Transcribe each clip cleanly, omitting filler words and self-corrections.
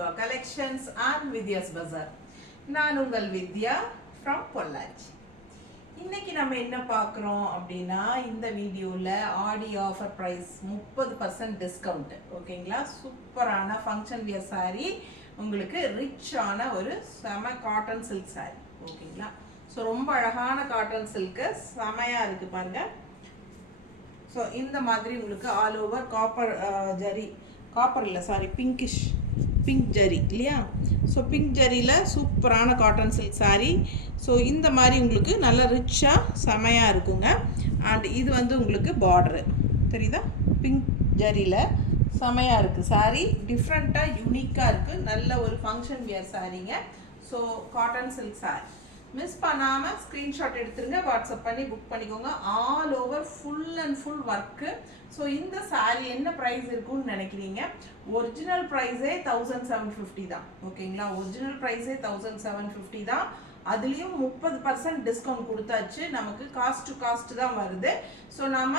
Durga Collections and Vidya's Bazaar. நான் உங்கள் வித்யா from Pollachi. இன்னைக்கு நம்ம என்ன பார்க்குறோம் அப்படின்னா இந்த வீடியோவில் ஆடி ஆஃபர் ப்ரைஸ் 30% டிஸ்கவுண்ட். ஓகேங்களா, சூப்பரான ஃபங்க்ஷன் வியர் சாரீ, உங்களுக்கு ரிச்சான ஒரு செம காட்டன் சில்க் சாரீ. ஓகேங்களா, ஸோ ரொம்ப அழகான காட்டன் சில்க்கு செமையாக இருக்குது பாருங்கள். ஸோ இந்த மாதிரி உங்களுக்கு all over copper zari, copper இல்லை சாரி பிங்க் ஜரி இல்லையா. ஸோ பிங்க் ஜரியில் சூப்பரான காட்டன் சில்க் சாரீ. ஸோ இந்த மாதிரி உங்களுக்கு நல்லா ரிச்சாக செமையாக இருக்குங்க. அண்ட் இது வந்து உங்களுக்கு பார்டரு தெரியுதா, பிங்க் ஜரியில் செமையாக இருக்குது சாரீ. டிஃப்ரெண்ட்டாக யூனிக்காக இருக்குது, நல்ல ஒரு ஃபங்க்ஷன் வியர் சாரீங்க. So cotton silk sari miss பண்ணாமல் ஸ்க்ரீன்ஷாட் எடுத்துருங்க, வாட்ஸ்அப் பண்ணி புக் பண்ணிக்கோங்க. All over full and full work. So இந்த சாரீ என்ன ப்ரைஸ் இருக்குன்னு நினைக்கிறீங்க? ஒரிஜினல் ப்ரைஸே 1750 தான். ஓகேங்களா, ஒரிஜினல் ப்ரைஸே 1750 தான். அதுலேயும் 30% டிஸ்கவுண்ட் கொடுத்தாச்சு. நமக்கு காஸ்ட் டு காஸ்ட் தான் வருது. ஸோ நம்ம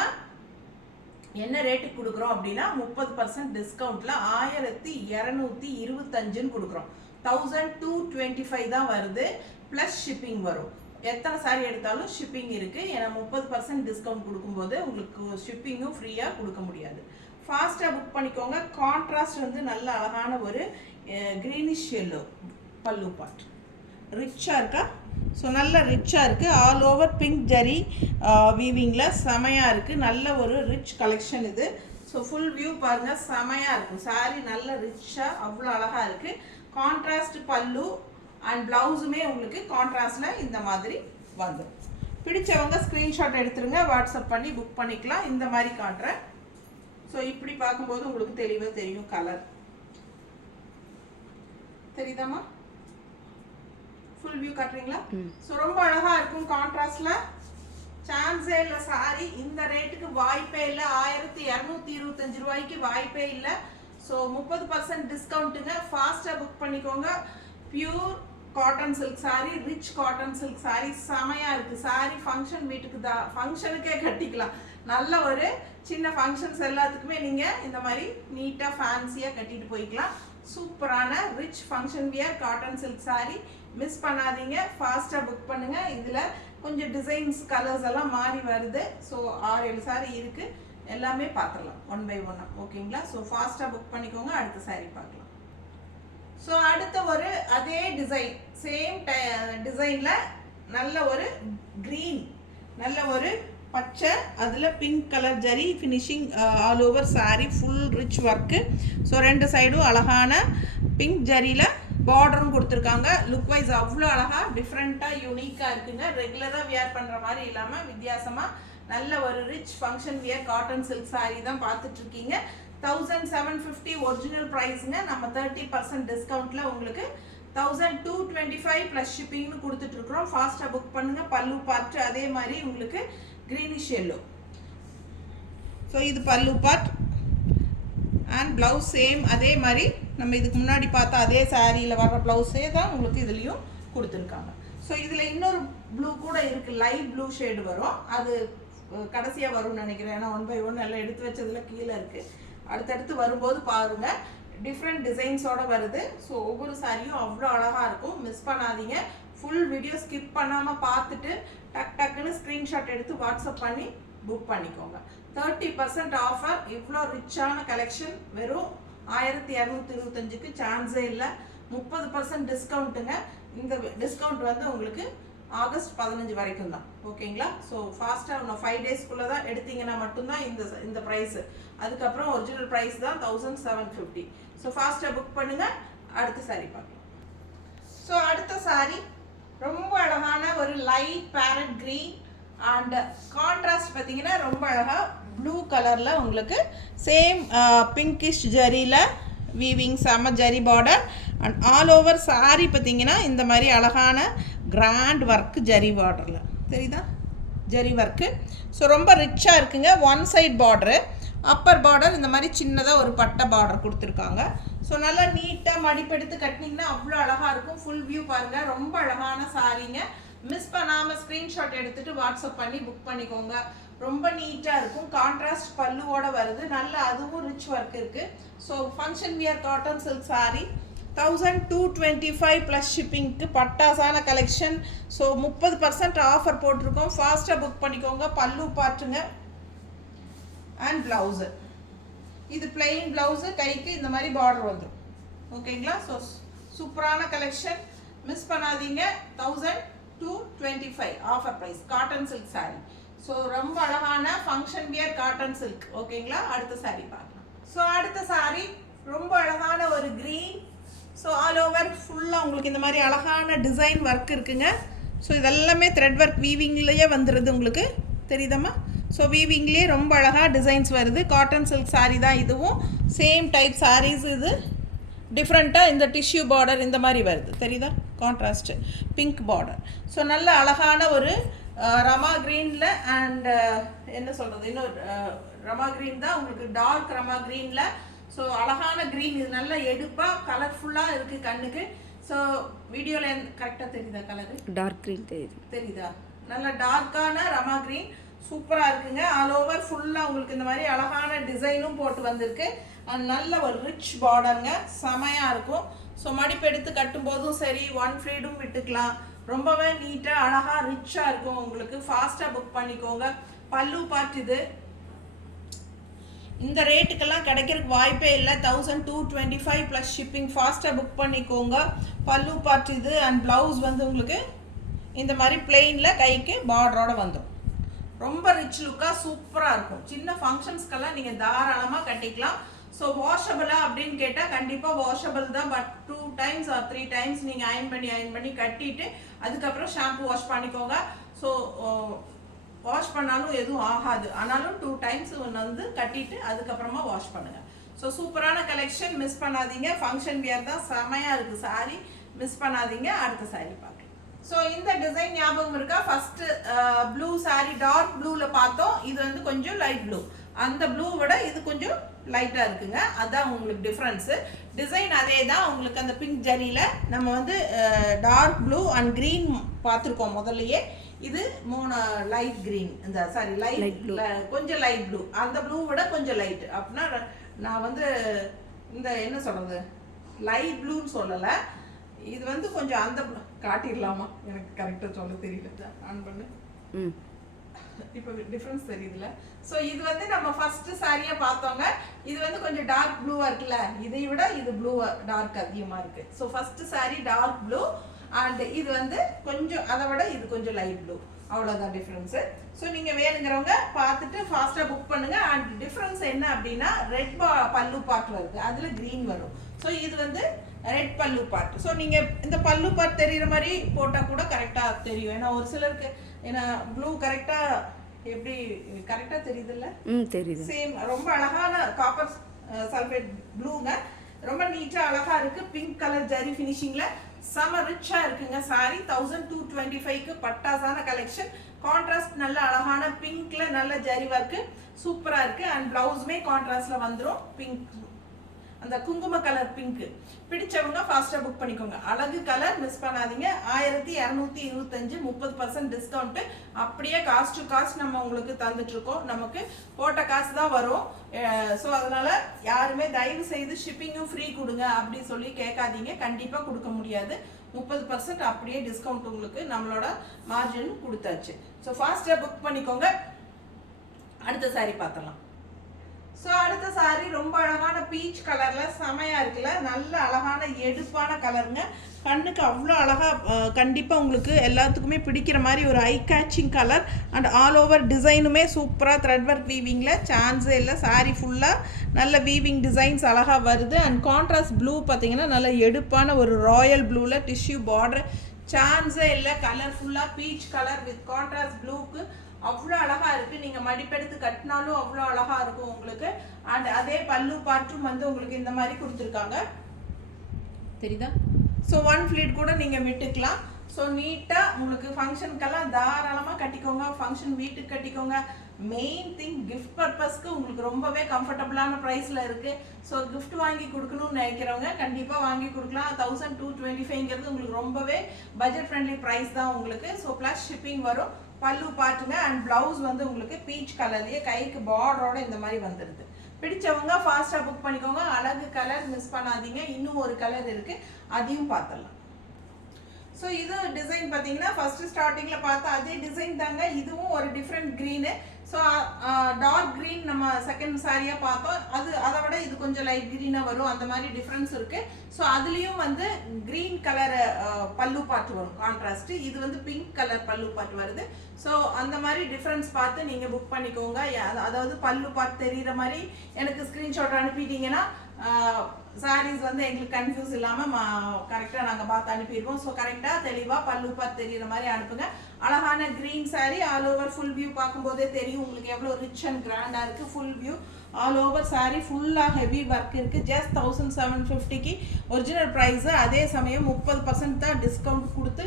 என்ன ரேட்டுக்கு கொடுக்குறோம் அப்படின்னா 30% டிஸ்கவுண்ட்டில் 1225 கொடுக்குறோம். 1225 தான் வருது, ப்ளஸ் ஷிப்பிங் வரும். எத்தனை சாரீ எடுத்தாலும் ஷிப்பிங் இருக்குது. ஏன்னா 30% டிஸ்கவுண்ட் கொடுக்கும்போது உங்களுக்கு ஷிப்பிங்கும் ஃப்ரீயாக கொடுக்க முடியாது. ஃபாஸ்ட்டாக புக் பண்ணிக்கோங்க. கான்ட்ராஸ்ட் வந்து நல்ல அழகான ஒரு க்ரீனிஷ் எல்லோ பல்லு பாட், ரிச்சாக இருக்கா. ஸோ நல்ல ரிச்சாக இருக்குது. ஆல் ஓவர் பிங்க் ஜரி வீவிங்கில் செமையாக இருக்குது. நல்ல ஒரு ரிச் கலெக்ஷன் இது. ஸோ ஃபுல் வியூ பாருங்கள், செமையாக இருக்கும் சாரீ. நல்ல ரிச்சாக அவ்வளோ அழகாக இருக்குது. கான்ட்ராஸ்ட் பல்லு அண்ட் ப்ளவுஸுமே உங்களுக்கு கான்ட்ராஸ்டில் இந்த மாதிரி வந்துடும். பிடிச்சவங்க ஸ்க்ரீன்ஷாட் எடுத்துருங்க, வாட்ஸ்அப் பண்ணி புக் பண்ணிக்கலாம். இந்த மாதிரி காட்டுறேன். ஸோ இப்படி பார்க்கும்போது உங்களுக்கு தெளிவாக தெரியும் கலர். தெரியுதாம்மா? ஃபுல் வியூ காட்டுறீங்களா? ஸோ ரொம்ப அழகாக இருக்கும் கான்ட்ராஸ்டில். சான்ஸே இல்லை சாரி இந்த ரேட்டுக்கு வாய்ப்பே இல்லை. 1225 ரூபாய்க்கு வாய்ப்பே இல்லை. ஸோ 30% டிஸ்கவுண்ட்டுங்க. ஃபாஸ்ட்டாக புக் பண்ணிக்கோங்க. Pure cotton silk sari, rich cotton silk sari செமையாக இருக்குது சாரீ. ஃபங்க்ஷன் வீட்டுக்கு தான், ஃபங்க்ஷனுக்கே கட்டிக்கலாம். நல்ல ஒரு சின்ன ஃபங்க்ஷன்ஸ் எல்லாத்துக்குமே நீங்கள் இந்த மாதிரி நீட்டாக ஃபேன்சியாக கட்டிட்டு போய்க்கலாம். சூப்பரான rich function wear cotton silk sari miss பண்ணாதீங்க. ஃபாஸ்ட்டாக புக் பண்ணுங்கள். இதில் கொஞ்சம் டிசைன்ஸ் கலர்ஸ் எல்லாம் மாறி வருது. ஸோ 6-7 சாரீ இருக்குது, எல்லாமே பார்த்துடலாம் ஒன் பை ஒன்னா. ஓகேங்களா, ஸோ ஃபாஸ்ட்டாக புக் பண்ணிக்கோங்க. அடுத்த சாரீ பார்க்கலாம். ஸோ அடுத்த ஒரு அதே டிசைன், சேம் டிசைனில் நல்ல ஒரு க்ரீன், நல்ல ஒரு பச்சை, அதில் pink colour zari finishing all over sari, full rich work. So ரெண்டு சைடும் அழகான பிங்க் ஜரியில் பார்டரும் கொடுத்துருக்காங்க. லுக் வைஸ் அவ்வளோ அழகாக டிஃப்ரெண்ட்டாக யூனிக்காக இருக்குங்க. ரெகுலராக வியர் பண்ணுற மாதிரி இல்லாமல் வித்தியாசமாக நல்ல ஒரு rich function wear cotton silk sari தான் பார்த்துட்ருக்கீங்க. 1750 ஒரிஜினல் ப்ரைஸுங்க. நம்ம 30% டிஸ்கவுண்ட்டில் உங்களுக்கு 1225 ப்ளஸ் ஷிப்பிங்னு கொடுத்துட்ருக்குறோம். ஃபாஸ்ட்டாக புக் பண்ணுங்கள். பல்லு பார்ட் அதே மாதிரி உங்களுக்கு க்ரீனிஷ் எல்லோ. ஸோ இது பல்லு பார்ட் அண்ட் ப்ளவுஸ் சேம் அதே மாதிரி நம்ம இதுக்கு முன்னாடி பார்த்தா அதே சாரியில் வர்ற ப்ளவுஸே தான் உங்களுக்கு இதுலேயும் கொடுத்துருக்காங்க. ஸோ இதில் இன்னொரு ப்ளூ கூட இருக்குது, லைட் ப்ளூ ஷேடு வரும். அது கடைசியாக வரும்னு நினைக்கிறேன். ஏன்னா 1 by 1 எல்லாம் எடுத்து வச்சதில் கீழே இருக்குது. அடுத்தடுத்து வரும்போது பாருங்கள், டிஃப்ரெண்ட் டிசைன்ஸோடு வருது. ஸோ ஒவ்வொரு சாரியும் அவ்வளோ அழகாக இருக்கும். மிஸ் பண்ணாதீங்க. ஃபுல் வீடியோ ஸ்கிப் பண்ணாமல் பார்த்துட்டு டக் டக்குன்னு ஸ்க்ரீன்ஷாட் எடுத்து வாட்ஸ்அப் பண்ணி புக் பண்ணிக்கோங்க. 30% ஆஃபர். இவ்வளோ ரிச்சான கலெக்ஷன் வெறும் 1225க்கு சான்ஸே இல்லை. 30% டிஸ்கவுண்ட்டுங்க. இந்த டிஸ்கவுண்ட் வந்து உங்களுக்கு ஆகஸ்ட் 15 வரைக்கும் தான். ஓகேங்களா, ஸோ ஃபாஸ்ட்டாக இன்னும் 5 டேஸ்க்குள்ளே தான் எடுத்தீங்கன்னா மட்டும்தான் இந்த ப்ரைஸு. அதுக்கப்புறம் ஒரிஜினல் ப்ரைஸ் தான் 1750. ஸோ ஃபாஸ்ட்டாக புக் பண்ணுங்கள். அடுத்த சாரீ பார்க்கலாம். ஸோ அடுத்த சாரீ ரொம்ப அழகான ஒரு light farad green and contrast பார்த்தீங்கன்னா ரொம்ப அழகாக ப்ளூ கலரில் உங்களுக்கு சேம் பிங்கிஷ் ஜரியில் வீவிங் செம்ம zari border and all over sari பார்த்தீங்கன்னா இந்த மாதிரி அழகான கிராண்ட் ஒர்க்கு ஜரி பார்டரில் தெரியுதா, ஜரி ஒர்க்கு. ஸோ ரொம்ப ரிச்சாக இருக்குங்க. One side border, upper border இந்த மாதிரி சின்னதாக ஒரு பட்டை பார்டர் கொடுத்துருக்காங்க. ஸோ நல்லா நீட்டாக மடிப்பெடுத்து கட்டினீங்கன்னா அவ்வளோ அழகாக இருக்கும். ஃபுல் வியூ பாருங்கள், ரொம்ப அழகான சாரீங்க. மிஸ் பண்ணாமல் ஸ்க்ரீன்ஷாட் எடுத்துகிட்டு வாட்ஸ்அப் பண்ணி புக் பண்ணிக்கோங்க. ரொம்ப நீட்டாக இருக்கும். கான்ட்ராஸ்ட் பல்லுவோட வருது. நல்ல அதுவும் ரிச் ஒர்க் இருக்குது. So function wear cotton silk sari 1225 plus ஷிப்பிங்க்கு பட்டாசான கலெக்ஷன். ஸோ 30% ஆஃபர் போட்டிருக்கோம். ஃபாஸ்ட்டாக புக் பண்ணிக்கோங்க. பல்லு பாட்டுங்க அண்ட் ப்ளவுஸு. இது பிளெயின் ப்ளவுஸு, கைக்கு இந்த மாதிரி பார்டர் வந்துடும். ஓகேங்களா? ஸோ சூப்பரான கலெக்ஷன், மிஸ் பண்ணாதீங்க. 1225 offer price. Cotton silk sari. So ரொம்ப அழகான ஃபங்க்ஷன் வியர் காட்டன் சில்க். ஓகேங்களா? அடுத்த சாரீ பார்க்கலாம். ஸோ அடுத்த சாரீ ரொம்ப அழகான ஒரு க்ரீன். ஸோ ஆல் ஓவர் ஃபுல்லாக உங்களுக்கு இந்த மாதிரி அழகான டிசைன் ஒர்க் இருக்குங்க. ஸோ இதெல்லாமே த்ரெட் ஒர்க் வீவிங்லேயே வந்துடுது. உங்களுக்கு தெரியுதம்மா? ஸோ வீவிங்லேயே ரொம்ப அழகாக டிசைன்ஸ் வருது. காட்டன் சில்க் சாரீ தான் இதுவும். Same type saris. இது டிஃப்ரெண்ட்டாக இந்த டிஷ்யூ பார்டர் இந்த மாதிரி வருது. தெரியுதா? Contrast pink border. ஸோ நல்ல அழகான ஒரு ரமா க்ரீனில் அண்ட் என்ன சொல்கிறது, இன்னும் ரமா க்ரீன் தான் உங்களுக்கு, டார்க் ரமா க்ரீனில். ஸோ அழகான க்ரீன். இது நல்லா எடுப்பாக கலர்ஃபுல்லாக இருக்குது கண்ணுக்கு. ஸோ வீடியோவில் கரெக்டாக தெரியுதா கலரு? டார்க் க்ரீன் தெரியுதா? நல்ல டார்க்கான ரமா க்ரீன் சூப்பராக இருக்குங்க. ஆல் ஓவர் ஃபுல்லாக உங்களுக்கு இந்த மாதிரி அழகான டிசைனும் போட்டு வந்திருக்கு. அண்ட் நல்ல ஒரு ரிச் பார்டருங்க, செமையாக இருக்கும். ஸோ மடிப்பு எடுத்து கட்டும்போதும் சரி, ஒன் ஃப்ளீடும் விட்டுக்கலாம். ரொம்பவே நீட்டாக அழகாக ரிச்சாக இருக்கும் உங்களுக்கு. ஃபாஸ்ட்டாக புக் பண்ணிக்கோங்க. பல்லு பார்ட் இது. இந்த ரேட்டுக்கெல்லாம் கிடைக்கிறதுக்கு வாய்ப்பே இல்லை. 1225 ப்ளஸ் ஷிப்பிங். ஃபாஸ்ட்டாக புக் பண்ணிக்கோங்க. பல்லு பார்ட் இது அண்ட் ப்ளவுஸ் வந்து உங்களுக்கு இந்த மாதிரி பிளெயினில் கைக்கு பார்டரோட வந்துடும். ரொம்ப ரிச் லுக்காக சூப்பராக இருக்கும். சின்ன ஃபங்க்ஷன்ஸ்க்கெல்லாம் நீங்கள் தாராளமாக கட்டிக்கலாம். ஸோ வாஷபிளா அப்படின்னு கேட்டால் கண்டிப்பாக வாஷபிள் தான். பட் 2 times or 3 times நீங்கள் அயன் பண்ணி கட்டிட்டு அதுக்கப்புறம் ஷாம்பு வாஷ் பண்ணிக்கோங்க. ஸோ வாஷ் பண்ணாலும் எதுவும் ஆகாது. ஆனாலும் 2 times வந்து கட்டிட்டு அதுக்கப்புறமா வாஷ் பண்ணுங்கள். ஸோ சூப்பரான கலெக்ஷன், மிஸ் பண்ணாதீங்க. ஃபங்க்ஷன் வியர் தான், செமையாக இருக்குது சாரீ, மிஸ் பண்ணாதீங்க. அடுத்த சாரீ பார்க்கலாம். ஸோ இந்த டிசைன் ஞாபகம் இருக்கா? ஃபர்ஸ்ட் ப்ளூ சாரீ டார்க் ப்ளூவில் பார்த்தோம். இது வந்து கொஞ்சம் லைட் ப்ளூ. அந்த ப்ளூ விட இது கொஞ்சம் லைட்டாக இருக்குங்க. அதுதான் உங்களுக்கு டிஃப்ரென்ஸு. டிசைன் அதே தான். உங்களுக்கு அந்த பிங்க் ஜரியில் நம்ம வந்து டார்க் ப்ளூ அண்ட் க்ரீன் பார்த்துருக்கோம் முதல்லையே. இது 3 லைட் க்ரீன். இந்த சாரி லைட் கொஞ்சம் லைட் ப்ளூ. அந்த ப்ளூ விட கொஞ்சம் லைட். அப்படின்னா நான் வந்து இந்த என்ன சொல்கிறது, லைட் ப்ளூன்னு சொல்லலை. இது வந்து கொஞ்சம் அந்த காட்டிடலாமா? எனக்கு கரெக்டாக சொல்ல தெரியல. ஆன் பண்ணு. இப்போ டிஃப்ரென்ஸ் தெரியுதுல? ஸோ இது வந்து நம்ம ஃபர்ஸ்ட் சாரியை பார்த்தோங்க. இது வந்து கொஞ்சம் டார்க் ப்ளூவாக இருக்குல்ல, இதை விட இது ப்ளூ டார்க் அதிகமாக இருக்குது. So first sari dark blue and இது வந்து கொஞ்சம் அதை விட இது கொஞ்சம் லைட் ப்ளூ. அவ்வளோதான் டிஃப்ரென்ஸு. ஸோ நீங்கள் வேணுங்கிறவங்க பார்த்துட்டு ஃபாஸ்ட்டாக புக் பண்ணுங்கள். அண்ட் டிஃப்ரென்ஸ் என்ன அப்படின்னா, ரெட் பல்லு பார்ட் வருது, அதில் க்ரீன் வரும். ஸோ இது வந்து ரெட் பல்லு பார்ட். ஸோ நீங்கள் இந்த பல்லு பார்ட் தெரிகிற மாதிரி போட்டால் கூட கரெக்டாக தெரியும். ஏன்னா ஒரு சிலருக்கு ஏன்னா ப்ளூ கரெக்டாக எப்படி கரெக்டாக தெரியுதுல்ல? தெரியுது. சேம் ரொம்ப அழகான காப்பர் சல்ஃபேட் ப்ளூங்க. ரொம்ப நீட்டாக அழகாக இருக்குது. பிங்க் கலர் ஜரி ஃபினிஷிங்கில் செம ரிச்சாக இருக்குங்க சாரி. 1225க்கு பட்டாசான கலெக்ஷன். கான்ட்ராஸ்ட் நல்ல அழகான பிங்க்கில் நல்ல ஜரி ஒர்க்கு சூப்பராக இருக்குது. அண்ட் ப்ளவுஸுமே கான்ட்ராஸ்டில் வந்துடும். பிங்க் அந்த குங்கும கலர் பிங்க் பிடிச்சவங்க ஃபாஸ்ட்டாக புக் பண்ணிக்கோங்க. அழகு கலர், மிஸ் பண்ணாதீங்க. 1225, 30% டிஸ்கவுண்ட்டு. அப்படியே காஸ்ட் டு காஸ்ட் நம்ம உங்களுக்கு தந்துட்டுருக்கோம். நமக்கு போட்ட காசு தான் வரும். ஸோ அதனால் யாருமே தயவு செய்து ஷிப்பிங்கும் ஃப்ரீ கொடுங்க அப்படி சொல்லி கேட்காதீங்க. கண்டிப்பாக கொடுக்க முடியாது. 30% அப்படியே டிஸ்கவுண்ட் உங்களுக்கு நம்மளோட மார்ஜின் கொடுத்தாச்சு. ஸோ ஃபாஸ்ட்டாக புக் பண்ணிக்கோங்க. அடுத்த சாரி பார்த்தலாம். ஸோ அடுத்த சாரி ரொம்ப அழகான பீச் கலரில் செமையாக இருக்குல்ல? நல்ல அழகான எடுப்பான கலருங்க. கண்ணுக்கு அவ்வளோ அழகாக கண்டிப்பாக உங்களுக்கு எல்லாத்துக்குமே பிடிக்கிற மாதிரி ஒரு eye catching colour. And all over டிசைனுமே சூப்பராக த்ரெட் ஒர்க் வீவிங்கில் சான்ஸே இல்லை. சாரீ ஃபுல்லாக நல்ல வீவிங் டிசைன்ஸ் அழகாக வருது. அண்ட் கான்ட்ராஸ்ட் ப்ளூ பார்த்தீங்கன்னா நல்ல எடுப்பான ஒரு ராயல் ப்ளூவில் டிஷ்யூ பார்டர், சான்ஸே இல்லை. கலர் ஃபுல்லாக பீச் கலர் வித் கான்ட்ராஸ்ட் ப்ளூக்கு அவ்வளோ அழகாக இருக்குது. நீங்கள் மடிப்பெடுத்து கட்டினாலும் அவ்வளோ அழகாக இருக்கும் உங்களுக்கு. அண்ட் அதே பல்லு பாட்டும் வந்து உங்களுக்கு இந்த மாதிரி கொடுத்துருக்காங்க, தெரியுதா? ஸோ 1 ஃப்ளீட் கூட நீங்கள் விட்டுக்கலாம். ஸோ நீட்டாக உங்களுக்கு ஃபங்க்ஷனுக்கெல்லாம் தாராளமாக கட்டிக்கோங்க. ஃபங்க்ஷன் வீட்டுக்கு கட்டிக்கோங்க. மெயின் திங் கிஃப்ட் பர்பஸ்க்கு உங்களுக்கு ரொம்பவே கம்ஃபர்டபுளான ப்ரைஸில் இருக்குது. ஸோ கிஃப்ட் வாங்கி கொடுக்கணும்னு நினைக்கிறவங்க கண்டிப்பாக வாங்கி கொடுக்கலாம். 1225ங்கிறது உங்களுக்கு ரொம்பவே பட்ஜெட் ஃப்ரெண்ட்லி ப்ரைஸ் தான் உங்களுக்கு. ஸோ ப்ளஸ் ஷிப்பிங் வரும். பல்லு பாட்டுங்க. அண்ட் ப்ளவுஸ் வந்து உங்களுக்கு பீச் கலர்லேயே கைக்கு பார்டரோட இந்த மாதிரி வந்துடுது. பிடிச்சவங்க ஃபாஸ்ட்டாக புக் பண்ணிக்கோங்க. அழகு கலர் மிஸ் பண்ணாதீங்க. இன்னும் ஒரு கலர் இருக்குது, அதையும் பார்த்துடலாம். ஸோ இது டிசைன் பார்த்தீங்கன்னா ஃபர்ஸ்ட் ஸ்டார்டிங்கில் பார்த்தா அதே டிசைன் தாங்க. இதுவும் ஒரு different green. So dark green நம்ம செகண்ட் சாரியாக பார்த்தோம். அதை விட இது கொஞ்சம் லைட் க்ரீனாக வரும். அந்த மாதிரி டிஃப்ரென்ஸ் இருக்குது. ஸோ அதுலேயும் வந்து க்ரீன் கலர் பல்லு பாட்டு வரும் கான்ட்ராஸ்ட்டு. இது வந்து பிங்க் கலர் பல்லு பாட்டு வருது. ஸோ அந்த மாதிரி டிஃப்ரென்ஸ் பார்த்து நீங்கள் புக் பண்ணிக்கோங்க. அதாவது பல்லு பாட்டு தெரிகிற மாதிரி எனக்கு ஸ்க்ரீன்ஷாட் அனுப்பிட்டீங்கன்னா சாரீஸ் வந்து எங்களுக்கு கன்ஃபியூஸ் இல்லாமல் கரெக்டாக நாங்கள் பார்த்து அனுப்பிடுவோம். ஸோ கரெக்டாக தெளிவாக பல்லு பார்த்து தெரிகிற மாதிரி அனுப்புங்க. அழகான green sari, all over full view பார்க்கும்போதே தெரியும் உங்களுக்கு எவ்வளோ ரிச் அண்ட் கிராண்டாக இருக்குது. Full view all over sari ஃபுல்லாக ஹெவி ஒர்க் இருக்குது. ஜஸ்ட் 1750க்கு ஒரிஜினல் ப்ரைஸு. அதே சமயம் 30% தான் டிஸ்கவுண்ட் கொடுத்து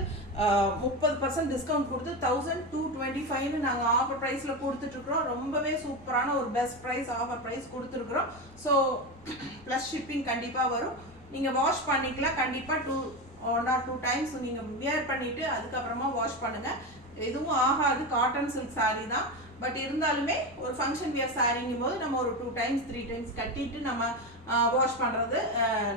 30% டிஸ்கவுண்ட் கொடுத்து 1225 நாங்கள் ஆஃபர் ப்ரைஸில் கொடுத்துட்ருக்குறோம். ரொம்பவே சூப்பரான ஒரு பெஸ்ட் ப்ரைஸ் ஆஃபர் ப்ரைஸ் கொடுத்துருக்குறோம். ஸோ ப்ளஸ் ஷிப்பிங் கண்டிப்பாக வரும். நீங்கள் வாஷ் பண்ணிக்கலாம். கண்டிப்பாக 1 or 2 டைம்ஸ் நீங்கள் வியர் பண்ணிவிட்டு அதுக்கப்புறமா வாஷ் பண்ணுங்கள். எதுவும் ஆகாது. காட்டன் சில்க் சாரீ தான். பட் இருந்தாலுமே ஒரு ஃபங்க்ஷன் வியர் சாரிங்கும் போது நம்ம ஒரு 2 டைம்ஸ் 3 டைம்ஸ் கட்டிட்டு நம்ம வாஷ் பண்ணுறது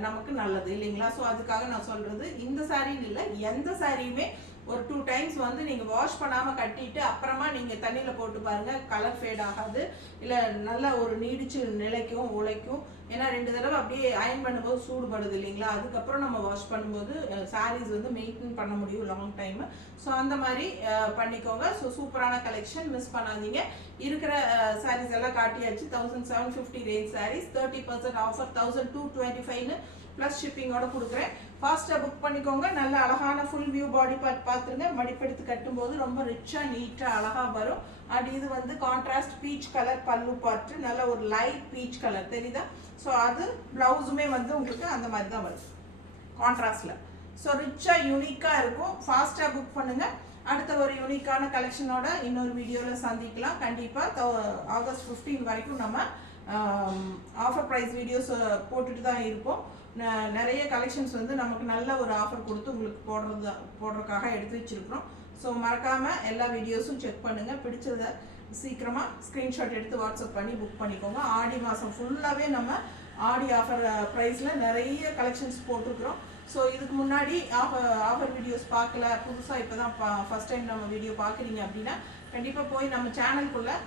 நமக்கு நல்லது இல்லைங்களா? ஸோ அதுக்காக நான் சொல்கிறது, இந்த சாரின்னு இல்லை, எந்த சாரியுமே ஒரு 2 டைம்ஸ் வந்து நீங்கள் வாஷ் பண்ணாமல் கட்டிட்டு அப்புறமா நீங்கள் தண்ணியில் போட்டு பாருங்கள். கலர் ஃபேட் ஆகாது. இல்லை நல்லா ஒரு நீடிச்சு நிலைக்கும் உழைக்கும். ஏன்னா 2 தடவை அப்படியே அயன் பண்ணும்போது சூடுபடுது இல்லைங்களா? அதுக்கப்புறம் நம்ம வாஷ் பண்ணும்போது சாரீஸ் வந்து மெயின்டைன் பண்ண முடியும் லாங் டைமு. ஸோ அந்த மாதிரி பண்ணிக்கோங்க. ஸோ சூப்பரான கலெக்ஷன், மிஸ் பண்ணாதீங்க. இருக்கிற சாரீஸ் எல்லாம் காட்டியாச்சு. 1750 ரேஞ்ச் சாரீஸ் 30% ஆஃபர் 1225 ப்ளஸ் ஷிப்பிங்கோட கொடுக்குறேன். ஃபாஸ்ட்டாக புக் பண்ணிக்கோங்க. நல்ல அழகான ஃபுல் வியூ பாடி பார்ட் பார்த்துருங்க. மடிப்பெடுத்து கட்டும்போது ரொம்ப ரிச்சாக நீட்டாக அழகாக வரும். அண்ட் இது வந்து கான்ட்ராஸ்ட் பீச் கலர் பல்லு பார்ட்டு, நல்ல ஒரு லைட் பீச் கலர் தெரியுதா? ஸோ அது ப்ளவுஸுமே வந்து உங்களுக்கு அந்த மாதிரி தான் வருது கான்ட்ராஸ்டில். ஸோ ரிச்சாக யூனிக்காக இருக்கும். ஃபாஸ்ட்டாக புக் பண்ணுங்கள். அடுத்த ஒரு யூனிக்கான கலெக்ஷனோட இன்னொரு வீடியோவில் சந்திக்கலாம். கண்டிப்பாக ஆகஸ்ட் 15 வரைக்கும் நம்ம ஆஃபர் ப்ரைஸ் வீடியோஸ் போட்டுட்டு தான் இருப்போம். நிறைய கலெக்ஷன்ஸ் வந்து நமக்கு நல்ல ஒரு ஆஃபர் கொடுத்து உங்களுக்கு போடுறதுக்காக எடுத்து வச்சுருக்கிறோம். ஸோ மறக்காமல் எல்லா வீடியோஸும் செக் பண்ணுங்கள். பிடிச்சதை சீக்கிரமாக ஸ்க்ரீன்ஷாட் எடுத்து வாட்ஸ்அப் பண்ணி புக் பண்ணிக்கோங்க. ஆடி மாதம் ஃபுல்லாகவே நம்ம ஆடி ஆஃபர் ப்ரைஸில் நிறைய கலெக்ஷன்ஸ் போட்டிருக்கிறோம். ஸோ இதுக்கு முன்னாடி ஆஃபர் வீடியோஸ் பார்க்கல, புதுசாக இப்போ தான் ஃபஸ்ட் டைம் நம்ம வீடியோ பார்க்குறீங்க அப்படின்னா கண்டிப்பாக போய் நம்ம சேனலுக்குள்ளே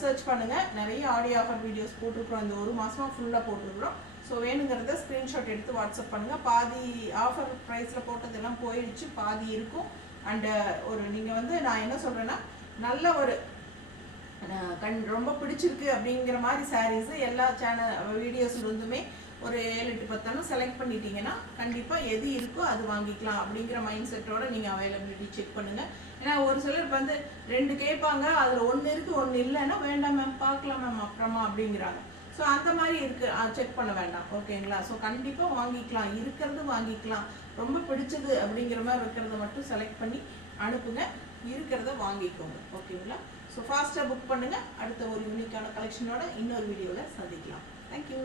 சர்ச் பண்ணுங்கள். நிறைய ஆடி ஆஃபர் வீடியோஸ் போட்டிருக்கிறோம். இந்த ஒரு மாதமாக ஃபுல்லாக போட்டிருக்கிறோம். ஸோ வேணுங்கிறத ஸ்க்ரீன்ஷாட் எடுத்து வாட்ஸ்அப் பண்ணுங்கள். பாதி ஆஃபர் ப்ரைஸில் போட்டதெல்லாம் போயிடுச்சு, பாதி இருக்கும். அண்டு ஒரு நீங்கள் வந்து நான் என்ன சொல்கிறேன்னா, நல்ல ஒரு ரொம்ப பிடிச்சிருக்கு அப்படிங்கிற மாதிரி சாரீஸு எல்லா சேனல் வீடியோஸ்லேருந்துமே ஒரு 7-8 10 செலக்ட் பண்ணிட்டீங்கன்னா கண்டிப்பாக எது இருக்கோ அது வாங்கிக்கலாம் அப்படிங்கிற மைண்ட் செட்டோட நீங்கள் அவைலபிலிட்டி செக் பண்ணுங்கள். ஏன்னா ஒரு சிலர் வந்து 2 கேட்பாங்க, அதில் 1 இருக்குது 1 இல்லைன்னா வேண்டாம் மேம் பார்க்கலாம் மேம் அப்புறமா அப்படிங்கிறாங்க. ஸோ அந்த மாதிரி இருக்குது, செக் பண்ண வேண்டாம். ஓகேங்களா? ஸோ கண்டிப்பாக வாங்கிக்கலாம், இருக்கிறது வாங்கிக்கலாம். ரொம்ப பிடிச்சது அப்படிங்கிற மாதிரி இருக்கிறத மட்டும் செலக்ட் பண்ணி அனுப்புங்க, இருக்கிறத வாங்கிக்கோங்க. ஓகேங்களா? ஸோ ஃபாஸ்ட்டாக புக் பண்ணுங்கள். அடுத்த ஒரு யூனிக்கான கலெக்ஷனோட இன்னொரு வீடியோவில் சந்திக்கலாம். தேங்க்யூ.